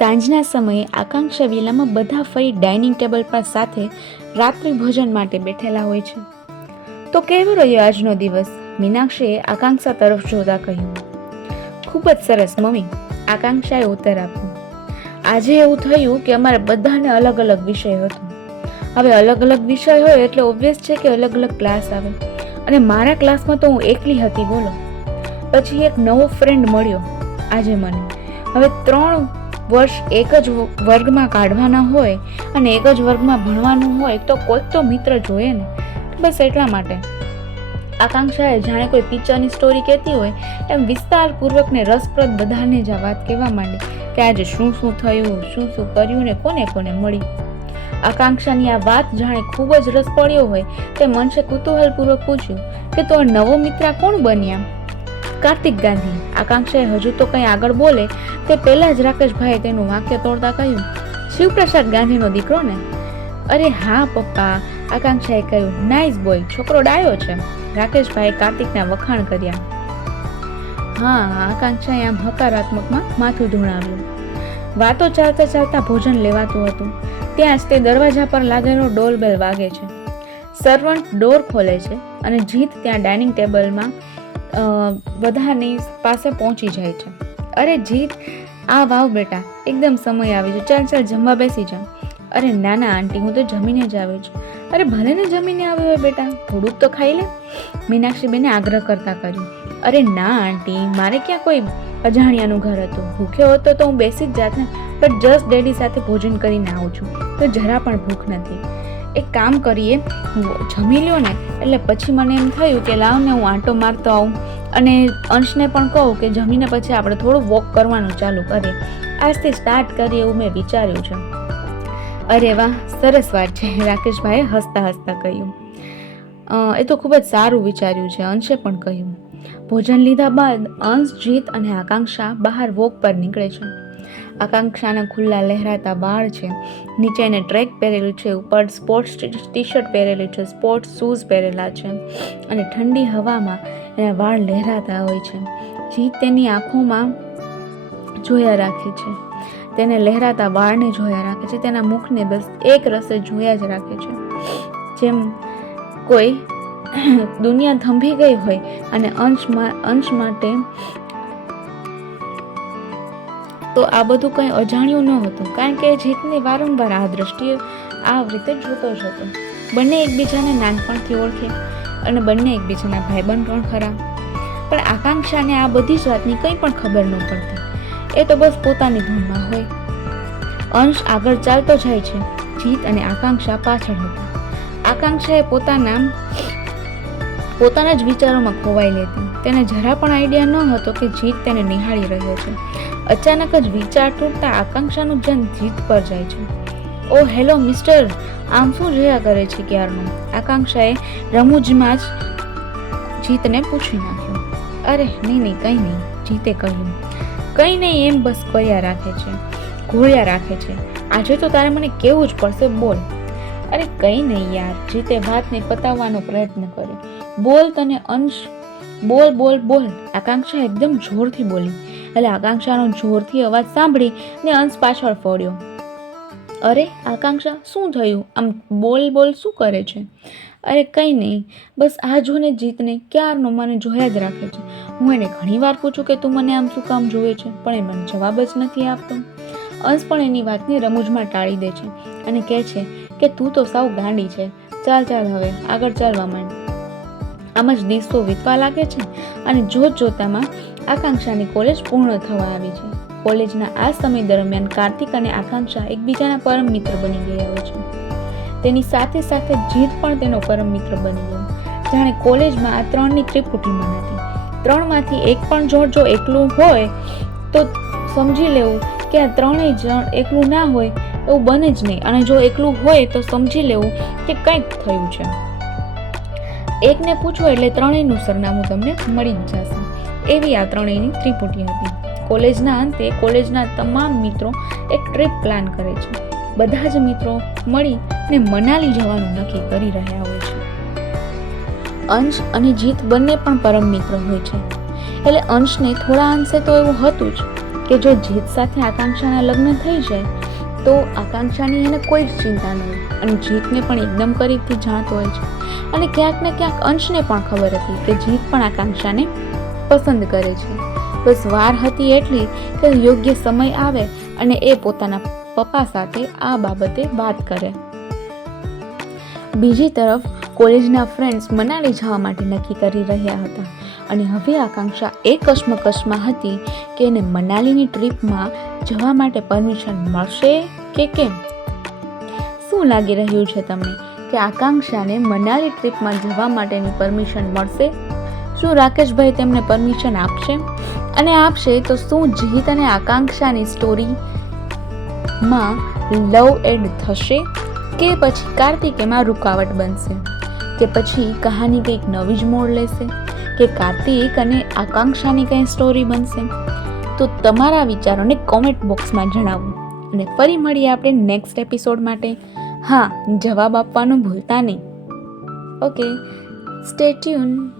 સાંજના સમયે આકાંક્ષા વિલામાં બધા ફરી ડાઇનિંગ ટેબલ પર સાથે રાત્રિ ભોજન માટે બેઠેલા હોય છે. તો કેવો રહ્યો આજનો દિવસ? મીનાક્ષીએ આકાંક્ષા તરફ જોતા કહ્યું. ખૂબ જ સરસ મમ્મી, આકાંક્ષાએ ઉત્તર આપ્યો. આજે એવું થયું કે અમારે બધાને અલગ અલગ વિષય હતો. હવે અલગ અલગ વિષય હોય એટલે ઓબ્વિયસ છે કે અલગ અલગ ક્લાસ આવે, અને મારા ક્લાસમાં તો હું એકલી હતી. બોલો, પછી એક નવો ફ્રેન્ડ મળ્યો આજે મને. હવે 3 વર્ષ એક જ વર્ગમાં કાઢવાના હોય અને એક જ વર્ગમાં ભણવાનું હોય તો કોઈક તો મિત્ર જોઈએ ને. બસ એટલા માટે આકાંક્ષાએ જાણે કોઈ પિક્ચરની સ્ટોરી કહેતી હોય એમ વિસ્તારપૂર્વક ને રસપ્રદ બધાને જ આ વાત કહેવા માંડી કે આજે શું શું થયું, શું શું કર્યું ને કોને કોને મળી. આકાંક્ષાની આ વાત જાણે ખૂબ જ રસ પડ્યો હોય તે મનસે કુતૂહલપૂર્વક પૂછ્યું કે તો નવો મિત્ર કોણ બન્યા? કાર્તિક ગાંધી. આકાંક્ષાએ હજુ તો કંઈ આગળ બોલે તે પહેલા જ રાકેશભાઈએ તેનું વાક્ય તોડતા કહ્યું, શિવપ્રસાદ ગાંધીનો દીકરો ને? અરે હા પપ્પા, આકાંક્ષાએ કહ્યું. નાઇસ બોય, છોકરો ડાયો છે. રાકેશભાઈએ કાર્તિકના વખાણ કર્યા. હા, આકાંક્ષાએ આમ હકારાત્મકમાં માથું ધૂણાવ્યું. વાતો ચાલતા ચાલતા ભોજન લેવાતું હતું. ત્યાં જ તે દરવાજા પર લાગેલો ડોરબેલ વાગે છે. સર્વન્ટ ડોર ખોલે છે અને જીત ત્યાં ડાઇનિંગ ટેબલમાં બધાની પાસે પહોંચી જાય છે. અરે જીત, આ વાવ બેટા, એકદમ સમય આવી છે. ચાલ ચાલ જમવા બેસી જા. અરે ના ના આંટી, હું તો જમીને જ આવી છું. અરે ભલે ને જમીને આવી હોય બેટા, થોડુંક તો ખાઈ લે, મીનાક્ષીબેને આગ્રહ કરતા કર્યું. અરે ના આંટી, મારે ક્યાં કોઈ અજાણ્યાનું ઘર હતું. ભૂખ્યો હતો તો હું બેસી જ જાત ને, બટ જસ્ટ ડેડી સાથે ભોજન કરીને આવું છું તો જરા પણ ભૂખ નથી. એક કામ કરીએ, જમી લ્યો ને એટલે પછી મને એમ થયું કે લાવ ને હું આંટો મારતો આવું અને અંશને પણ કહું કે જમીને પછી આપણે થોડું વોક કરવાનું ચાલુ કરીએ. આજથી સ્ટાર્ટ કરીએ એવું મેં વિચાર્યું છે. અરે વાહ, સરસ વાત છે, રાકેશભાઈએ હસતા હસતા કહ્યું. એ તો ખૂબ જ સારું વિચાર્યું છે, અંશે પણ કહ્યું. ભોજન લીધા બાદ અંશ, જીત અને આકાંક્ષા બહાર વોક પર નીકળે છે. આકાંક્ષાના ખુલ્લા લહેરાતા વાળ છે, નીચે એને ટ્રેક પહેરેલું છે, ઉપર સ્પોર્ટ્સ ટી શર્ટ પહેરેલી છે, સ્પોર્ટ્સ શૂઝ પહેરેલા છે અને ઠંડી હવામાં એના વાળ લહેરાતા હોય છે. જીત તેની આંખોમાં જોયા રાખે છે, તેને લહેરાતા વાળને જોયા રાખે છે, તેના મુખને બસ એક રસે જોયા જ રાખે છે, જેમ કોઈ દુનિયા થંભી ગઈ હોય અને અંશ માટે તો આ બધું કંઈ અજાણ્યું ન હતું, કારણ કે જીતને વારંવાર આ દ્રષ્ટિએ આ રીતે જોતો જ હતો. બંને એકબીજાને નાનપણથી ઓળખે અને બંને એકબીજાના ભાઈબંધ પણ ખરા, પણ આકાંક્ષાને આ બધી જ વાતની કંઈ પણ ખબર ન પડતી. એ તો બસ પોતાની ધૂનમાં હોય. અંશ આગળ ચાલતો જાય છે, જીત અને આકાંક્ષા પાછળ હતા. આકાંક્ષાએ પોતાના જ વિચારોમાં ખોવાઈ લેતી. તેને જરા પણ આઈડિયા ન હતો કે જીત તેને નિહાળી રહ્યો છે. અચાનક જ વિચાર તૂટતા આકાંક્ષાનું ધ્યાન જીત પર જાય છે. ઓ હેલો મિસ્ટર, આમ શું જોયા કરે છે ક્યારનું? આકાંક્ષાએ રમૂજમાં જ જીતને પૂછી નાખ્યું. અરે નહીં, કંઈ નહીં, જીતે કહ્યું. કંઈ નહીં, એમ બસ કર્યા રાખે છે, ઘોળ્યા રાખે છે. આજે તો તારે મને કેવું જ પડશે, બોલ. અરે કંઈ નહીં યાર, જીતે વાતને પતાવવાનો પ્રયત્ન કર્યો. બોલ તને અંશ, બોલ બોલ બોલ. આકાંક્ષા એકદમ જોરથી બોલી એટલે આકાંક્ષાનો જોરથી અવાજ સાંભળી ને અંશ પાછળ ફર્યો. અરે આકાંક્ષા, શું થયું? આમ બોલ બોલ શું કરે છે? અરે કંઈ નહીં, બસ આ જોને જીતને ક્યારનો મને જોયા જ રાખે છે. હું એને ઘણીવાર પૂછું કે તું મને આમ શું કામ જોવે છે, પણ એ મને જવાબ જ નથી આપતો. અંશ પણ એની વાતને રમૂજમાં ટાળી દે છે અને કહે છે કે તું તો સાવ ગાંડી છે. ચાલ ચાલ હવે આગળ ચાલવા માંડ. આમ જ દિવસો વીતવા લાગે છે અને જોતામાં આકાંક્ષાની કોલેજ પૂર્ણ થવા આવી છે. કોલેજના આ સમય દરમિયાન કાર્તિક અને આકાંક્ષા એકબીજાના પરમ મિત્ર બની ગયા હોય છે. તેની સાથે સાથે જીત પણ તેનો પરમ મિત્ર બની ગયો. જાણે કોલેજમાં આ 3ની ત્રિપુટી મનાતી. 3માંથી એક પણ જો એકલું હોય તો સમજી લેવું કે આ 3 જણ એકલું ના હોય એવું બને જ નહીં, અને જો એકલું હોય તો સમજી લેવું કે કંઈક થયું છે. એકને પૂછો એટલે 3નું સરનામું તમને મળી જ જશે. એવી આ 3ની ત્રિપુટી હતી. કોલેજના અંતે કોલેજના તમામ મિત્રો એક ટ્રીપ પ્લાન કરે છે. બધા જ મિત્રો મળીને મનાલી જવાનું નક્કી કરી રહ્યા હોય છે. અંશ અને જીત બંને પણ પરમ મિત્ર હોય છે, એટલે અંશને થોડા અંશે તો એવું હતું જ કે જો જીત સાથે આકાંક્ષાના લગ્ન થઈ જાય તો આકાંક્ષાની એને કોઈ જ ચિંતા ન હોય અને જીતને પણ એકદમ કરીબથી જાણતો હોય છે અને ક્યાંક ને ક્યાંક અંશને પણ ખબર હતી કે જીત પણ આકાંક્ષાને પસંદ કરે છે. બસ વાર હતી એટલી કે યોગ્ય સમય આવે અને એ પોતાના પપ્પા સાથે આ બાબતે વાત કરે. બીજી તરફ કોલેજના ફ્રેન્ડ્સ મનાલી જવા માટે નક્કી કરી રહ્યા હતા અને હવે આકાંક્ષા એ કશ્મકશમાં હતી કે એને મનાલીની ટ્રીપમાં જવા માટે પરમિશન મળશે કે કેમ? શું લાગી રહ્યું છે તમને કે આકાંક્ષાને મનાલી ટ્રીપમાં જવા માટેની પરમિશન મળશે? શું રાકેશભાઈ તેમને પરમિશન આપશે? અને આપશે તો શું જીત અને આકાંક્ષાની સ્ટોરીમાં લવ એડ થશે કે પછી કાર્તિક એમાં રૂકાવટ બનશે કે પછી કહાની કંઈક નવી જ મોડ લેશે કે કાર્તિક અને આકાંક્ષાની કંઈ સ્ટોરી બનશે? તો તમારા વિચારોને કોમેન્ટ બોક્સમાં જણાવો અને ફરી મળીએ આપણે નેક્સ્ટ એપિસોડ માટે. હા, જવાબ આપવાનું ભૂલતા નહીં. Okay, stay tune.